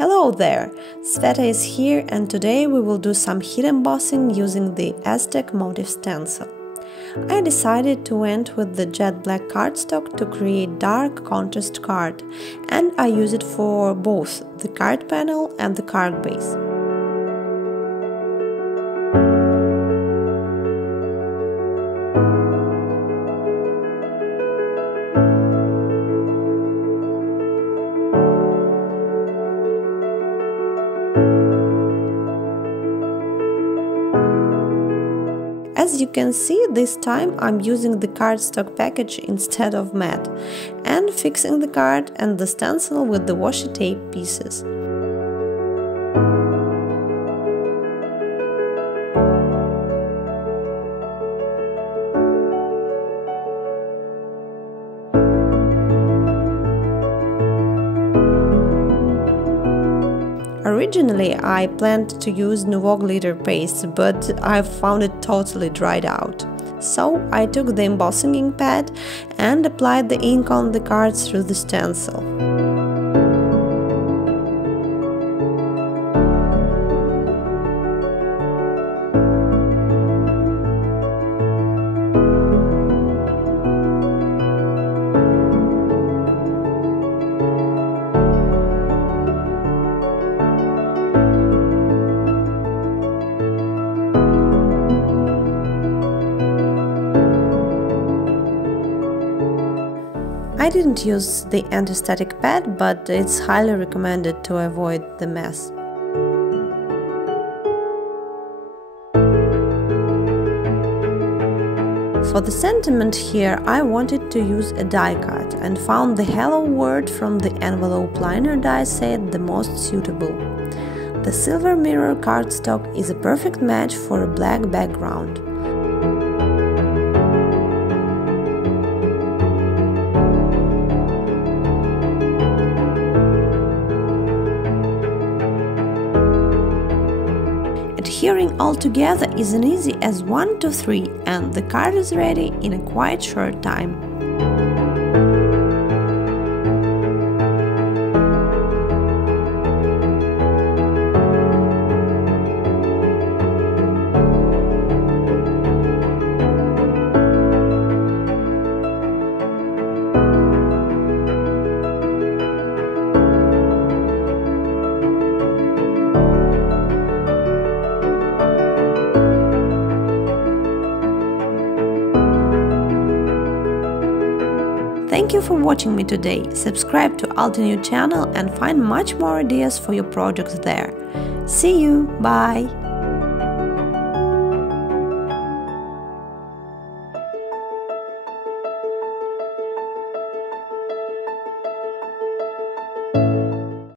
Hello there! Sveta is here and today we will do some heat embossing using the Aztec Motif stencil. I decided to end with the jet black cardstock to create dark contrast card, and I use it for both the card panel and the card base. As you can see, this time I'm using the cardstock package instead of matte and fixing the card and the stencil with the washi tape pieces. Originally, I planned to use Nouveau glitter paste, but I found it totally dried out. So I took the embossing ink pad and applied the ink on the cards through the stencil. I didn't use the anti-static pad, but it's highly recommended to avoid the mess. For the sentiment here, I wanted to use a die cut and found the hello word from the envelope liner die set the most suitable. The silver mirror cardstock is a perfect match for a black background. Adhering all together is as easy as 1, 2, 3, and the card is ready in a quite short time. Thank you for watching me today. Subscribe to Altenew channel and find much more ideas for your projects there. See you, bye!